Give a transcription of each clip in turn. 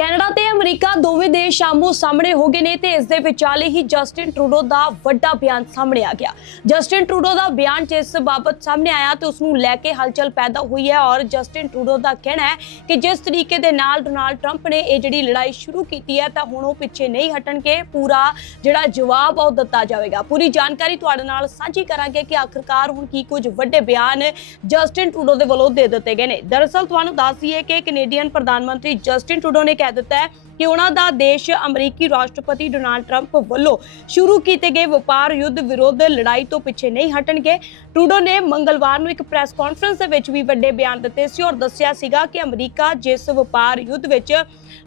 Canada ਤੇ America ਦੋਵੇਂ ਦੇਸ਼ ਆਮੋ ਸਾਹਮਣੇ ਹੋ ਗਏ ਨੇ ਤੇ ਇਸ ਦੇ ਵਿਚਾਲੇ ਹੀ ਜਸਟਿਨ ਟਰੂਡੋ ਦਾ ਵੱਡਾ ਬਿਆਨ ਸਾਹਮਣੇ ਆ ਗਿਆ। ਜਸਟਿਨ ਟਰੂਡੋ ਦਾ ਬਿਆਨ ਜਿਸ ਬਾਬਤ ਸਾਹਮਣੇ ਆਇਆ ਤੇ ਉਸ ਨੂੰ ਲੈ ਕੇ ਹਲਚਲ ਪੈਦਾ ਹੋਈ ਹੈ ਔਰ ਜਸਟਿਨ ਟਰੂਡੋ ਦਾ ਕਹਿਣਾ ਹੈ ਕਿ ਜਿਸ ਤਰੀਕੇ ਦੇ ਨਾਲ ਡੋਨਾਲਡ ਟਰੰਪ ਨੇ ਇਹ ਜਿਹੜੀ ਲੜਾਈ ਸ਼ੁਰੂ ਕੀਤੀ ਹੈ ਤਾਂ ਹੁਣ ਉਹ ਪਿੱਛੇ ਨਹੀਂ ਹਟਣਗੇ। ਪੂਰਾ ਜਿਹੜਾ ਜਵਾਬ ਉਹ ਦਿੱਤਾ ਜਾਵੇਗਾ। ਪੂਰੀ ਜਾਣਕਾਰੀ ਤੁਹਾਡੇ ਨਾਲ ਸਾਂਝੀ ਕਰਾਂਗੇ ਕਿ ਆਖਰਕਾਰ ਹੁਣ ਕੀ ਕੁਝ ਵੱਡੇ ਬਿਆਨ ਜਸਟਿਨ ਟਰੂਡੋ ਦੇ ਵੱਲੋਂ ਦੇ ਦਿੱਤੇ ਗਏ ਨੇ। ਦਰਅਸਲ ਤੁਹਾਨੂੰ ਦੱਸ ਦਈਏ ਕਿ ਕੈਨੇਡੀਅਨ ਪ੍ਰਧਾਨ ਮੰਤਰੀ ਜਸਟਿਨ ਟਰੂਡੋ ਨੇ ਕਹਿ ਦਿੱਤਾ ਹੈ ਕਿ ਉਹਨਾਂ ਦਾ ਦੇਸ਼ ਅਮਰੀਕੀ ਰਾਸ਼ਟਰਪਤੀ ਡੋਨਾਲਡ ਟਰੰਪ ਵੱਲੋਂ ਸ਼ੁਰੂ ਕੀਤੇ ਗਏ ਵਪਾਰ ਯੁੱਧ ਵਿਰੁੱਧ ਲੜਾਈ ਤੋਂ ਪਿੱਛੇ ਨਹੀਂ ਹਟਣਗੇ। ਟਰੂਡੋ ਨੇ ਮੰਗਲਵਾਰ ਨੂੰ ਇੱਕ ਪ੍ਰੈਸ ਕਾਨਫਰੰਸ ਦੇ ਵਿੱਚ ਵੀ ਵੱਡੇ ਬਿਆਨ ਦਿੱਤੇ ਸੀ ਔਰ ਦੱਸਿਆ ਸੀਗਾ ਕਿ ਅਮਰੀਕਾ ਜਿਸ ਵਪਾਰ ਯੁੱਧ ਵਿੱਚ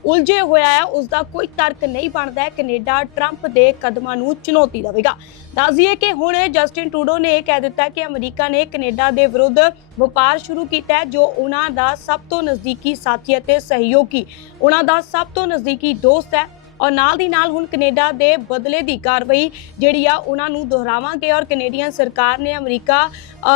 ਉਲਝੇ ਹੋਇਆ ਹੈ, ਉਸ ਦਾ ਕੋਈ ਤਰਕ ਨਹੀਂ ਬਣਦਾ ਹੈ। ਕੈਨੇਡਾ ਟਰੰਪ ਦੇ ਕਦਮਾਂ ਨੂੰ ਚੁਣੌਤੀ ਦੇਵੇਗਾ। ਦੱਸਦੀਏ ਕਿ ਹੁਣ ਜਸਟਿਨ ਟਰੂਡੋ ਨੇ ਇਹ ਕਹਿ ਦਿੱਤਾ ਕਿ ਅਮਰੀਕਾ ਨੇ ਕੈਨੇਡਾ ਦੇ ਵਿਰੁੱਧ ਵਪਾਰ ਸ਼ੁਰੂ ਕੀਤਾ ਹੈ, ਜੋ ਉਹਨਾਂ ਦਾ ਸਭ ਤੋਂ ਨਜ਼ਦੀਕੀ ਸਾਥੀ ਅਤੇ ਸਹਿਯੋਗੀ, ਉਹਨਾਂ ਦਾ ਸਭ ਤੋਂ ਨਜ਼ਦੀਕੀ ਦੋਸਤ ਹੈ ਔਰ ਨਾਲ ਦੀ ਨਾਲ ਹੁਣ ਕੈਨੇਡਾ ਦੇ ਬਦਲੇ ਦੀ ਕਾਰਵਾਈ ਜਿਹੜੀ ਆ ਉਹਨਾਂ ਨੂੰ ਦੁਹਰਾਵਾਂਗੇ ਔਰ ਕੈਨੇਡੀਅਨ ਸਰਕਾਰ ਨੇ ਅਮਰੀਕਾ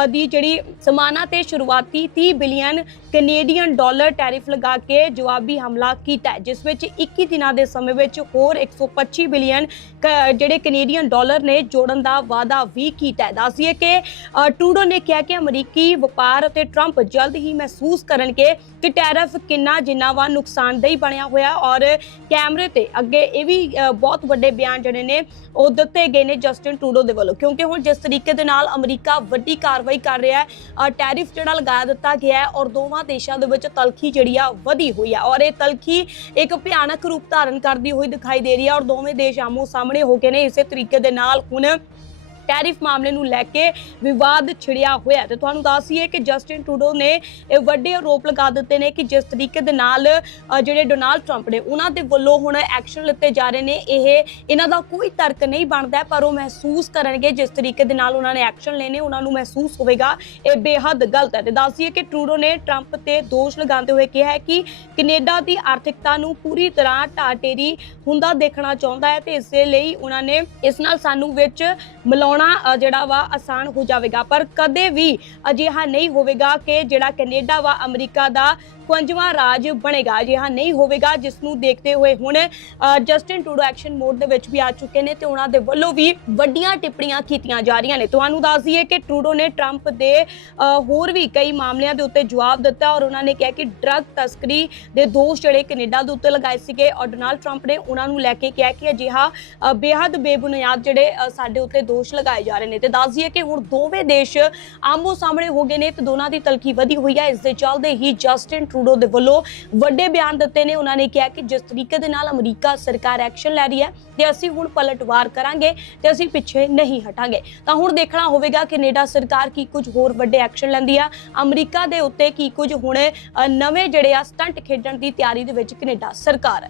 ਦੀ ਜਿਹੜੀ ਸਮਾਨਾ ਤੇ ਸ਼ੁਰੂਆਤੀ 30 ਬਿਲੀਅਨ ਕੈਨੇਡੀਅਨ ਡਾਲਰ ਟੈਰਿਫ ਲਗਾ ਕੇ ਜਵਾਬੀ ਹਮਲਾ ਕੀਤਾ ਜਿਸ ਵਿੱਚ 21 ਦਿਨਾਂ ਦੇ ਸਮੇਂ ਵਿੱਚ ਹੋਰ 125 ਬਿਲੀਅਨ ਕ- ਜਿਹੜੇ ਕੈਨੇਡੀਅਨ ਡਾਲਰ ਨੇ ਜੋੜਨ ਦਾ ਵਾਅਦਾ ਵੀ ਕੀਤਾ ਹੈ। ਕਿ ਅ, ਟਰੂਡੋ ਨੇ ਕਿਹਾ ਕਿ ਅਮਰੀਕੀ ਵਪਾਰ ਅਤੇ ਟਰੰਪ ਜਲਦ ਹੀ ਮਹਿਸੂਸ ਕਰਨਗੇ ਕਿ ਟੈਰਿਫ ਕਿੰਨਾ ਜਿੰਨਾ ਵਾ ਨੁਕਸਾਨਦੇਹੀ ਬਣਿਆ ਹੋਇਆ ਔਰ ਕੈਮਰੇ ਤੇ ਅੱਗੇ ਇਹ ਵੀ ਬਹੁਤ ਵੱਡੇ ਬਿਆਨ ਜਿਹੜੇ ਨੇ, ਉਹ ਦਿੱਤੇ ਗਏ ਨੇ ਜਸਟਿਨ ਟਰੂਡੋ ਦੇ ਵੱਲੋਂ। ਕਿਉਂਕਿ ਹੁਣ ਜਿਸ ਤਰੀਕੇ ਦੇ ਨਾਲ ਅਮਰੀਕਾ ਵੱਡੀ ਕਾਰਵਾਈ ਕਰ ਰਿਹਾ ਹੈ ਟੈਰਿਫ ਜਿਹੜਾ ਲਗਾ ਦਿੱਤਾ ਗਿਆ ਹੈ ਔਰ ਦੋਵਾਂ ਦੇਸ਼ਾਂ ਦੇ ਵਿੱਚ ਤਲਖੀ ਜਿਹੜੀ ਆ, ਵਧੀ ਹੋਈ ਆ। ਔਰ ਇਹ ਤਲਖੀ ਇੱਕ ਭਿਆਨਕ ਰੂਪ ਧਾਰਨ ਕਰਦੀ ਹੋਈ ਦਿਖਾਈ ਦੇ ਰਹੀ ਹੈ ਔਰ ਦੋਵੇਂ ਦੇਸ਼ ਆਮੋ ਸਾਹਮਣੇ ਹੋ ਗਏ ਨੇ ਇਸੇ ਤਰੀਕੇ ਦੇ ਨਾਲ ਹੁਣ ਟੈਰਿਫ ਮਾਮਲੇ ਨੂੰ ਲੈ ਕੇ ਵਿਵਾਦ ਛਿੜਿਆ ਹੋਇਆ ਹੈ। ਤੇ ਤੁਹਾਨੂੰ ਦੱਸੀਏ ਕਿ ਜਸਟਿਨ ਟਰੂਡੋ ਨੇ ਇਹ ਵੱਡੇ ਆਰੋਪ ਲਗਾ ਦਿੱਤੇ ਨੇ ਕਿ ਜਿਸ ਤਰੀਕੇ ਦੇ ਨਾਲ ਜਿਹੜੇ ਡੋਨਾਲਡ ਟਰੰਪ ਨੇ, ਉਹਨਾਂ ਦੇ ਵੱਲੋਂ ਹੁਣ ਐਕਸ਼ਨ ਲਿੱਤੇ ਜਾ ਰਹੇ ਨੇ। ਇਹ ਇਹਨਾਂ ਦਾ ਕੋਈ ਤਰਕ ਨਹੀਂ ਬਣਦਾ, ਪਰ ਉਹ ਮਹਿਸੂਸ ਕਰਨਗੇ ਜਿਸ ਤਰੀਕੇ ਦੇ ਨਾਲ ਉਹਨਾਂ ਨੇ ਐਕਸ਼ਨ ਲੈਣੇ, ਉਹਨਾਂ ਨੂੰ ਮਹਿਸੂਸ ਹੋਵੇਗਾ। ਇਹ ਬੇਹੱਦ ਗਲਤ ਹੈ। ਤੇ ਦੱਸੀਏ ਕਿ ਟਰੂਡੋ ਨੇ ਟਰੰਪ ਤੇ ਦੋਸ਼ ਲਗਾਉਂਦੇ ਹੋਏ ਕਿਹਾ ਹੈ ਕਿ ਕੈਨੇਡਾ ਦੀ ਆਰਥਿਕਤਾ ਨੂੰ ਪੂਰੀ ਤਰ੍ਹਾਂ ਢਾਟੇਰੀ ਹੁੰਦਾ ਦੇਖਣਾ ਚਾਹੁੰਦਾ ਹੈ ਤੇ ਇਸ ਲਈ ਉਹਨਾਂ ਨੇ ਇਸ ਨਾਲ ਸਾਨੂੰ ਵਿੱਚ ਮਿਲਾਉਣ ਅ, ਜਿਹੜਾ ਵਾ ਆਸਾਨ ਹੋ ਜਾਵੇਗਾ। ਪਰ ਕਦੇ ਵੀ ਅਜਿਹਾ ਨਹੀਂ ਹੋਵੇਗਾ ਕਿ ਜਿਹੜਾ ਕੈਨੇਡਾ ਵਾ ਅਮਰੀਕਾ ਦਾ ਪੰਜਵਾਂ ਰਾਜ ਬਣੇਗਾ। ਅਜਿਹਾ ਨਹੀਂ ਹੋਵੇਗਾ ਜਿਸ ਨੂੰ ਦੇਖਦੇ ਹੋਏ ਹੁਣ ਜਸਟਿਨ ਟਰੂਡੋ ਐਕਸ਼ਨ ਮੋਡ ਦੇ ਵਿੱਚ ਵੀ ਆ ਚੁੱਕੇ ਨੇ ਤੇ ਉਹਨਾਂ ਦੇ ਵੱਲੋਂ ਵੀ ਵੱਡੀਆਂ ਟਿੱਪਣੀਆਂ ਕੀਤੀਆਂ ਜਾ ਰਹੀਆਂ ਨੇ। ਤੁਹਾਨੂੰ ਦੱਸ ਦਈਏ ਕਿ ਟਰੂਡੋ ਨੇ ਟਰੰਪ ਦੇ ਅ, ਹੋਰ ਵੀ ਕਈ ਮਾਮਲਿਆਂ ਦੇ ਉੱਤੇ ਜਵਾਬ ਦਿੱਤਾ ਔਰ ਉਹਨਾਂ ਨੇ ਕਿਹਾ ਕਿ ਡਰੱਗ ਤਸਕਰੀ ਦੇ ਦੋਸ਼ ਜਿਹੜੇ ਕੈਨੇਡਾ ਦੇ ਉੱਤੇ ਲਗਾਏ ਸੀਗੇ ਔਰ ਡੋਨਾਲਡ ਟਰੰਪ ਨੇ ਉਹਨਾਂ ਨੂੰ ਲੈ ਕੇ ਕਿਹਾ ਕਿ ਅਜਿਹਾ ਬੇਹੱਦ ਬੇਬੁਨਿਆਦ ਜਿਹੜੇ ਸਾਡੇ ਉੱਤੇ ਦੋਸ਼ ਲਗਾਏ ਜਾ ਰਹੇ ਨੇ ਤੇ ਦੱਸ ਦਈਏ ਕਿ ਹੁਣ ਦੋਵੇਂ ਦੇਸ਼ ਆਮੋ ਸਾਹਮਣੇ ਹੋ ਗਏ ਨੇ ਤੇ ਦੋਨਾਂ ਦੀ ਤਲਖੀ ਵਧੀ ਹੋਈ ਹੈ। ਇਸ ਦੇ ਚੱਲਦੇ ਹੀ ਜਸਟਿਨ ਟਰੂਡੋ ਦੇ ਵੱਲੋਂ ਵੱਡੇ ਬਿਆਨ ਦਿੱਤੇ ਨੇ। ਉਹਨਾਂ ਨੇ ਕਿਹਾ ਕਿ ਜਿਸ ਤਰੀਕੇ ਦੇ ਨਾਲ ਅਮਰੀਕਾ ਸਰਕਾਰ ਐਕਸ਼ਨ ਲੈ ਰਹੀ ਹੈ ਤੇ ਅਸੀਂ ਹੁਣ ਪਲਟਵਾਰ ਕਰਾਂਗੇ ਤੇ ਅਸੀਂ ਪਿੱਛੇ ਨਹੀਂ ਹਟਾਂਗੇ। ਤਾਂ ਹੁਣ ਦੇਖਣਾ ਹੋਵੇਗਾ ਕੈਨੇਡਾ ਸਰਕਾਰ ਕੀ ਕੁਝ ਹੋਰ ਵੱਡੇ ਐਕਸ਼ਨ ਲੈਂਦੀ ਆ। ਅਮਰੀਕਾ ਦੇ ਉੱਤੇ ਕੀ ਕੁਝ ਹੁਣ ਨਵੇਂ ਜਿਹੜੇ ਆ ਸਟੰਟ ਖੇਡਣ ਦੀ ਤਿਆਰੀ ਦੇ ਵਿੱਚ ਕੈਨੇਡਾ ਸਰਕਾਰ ਹੈ।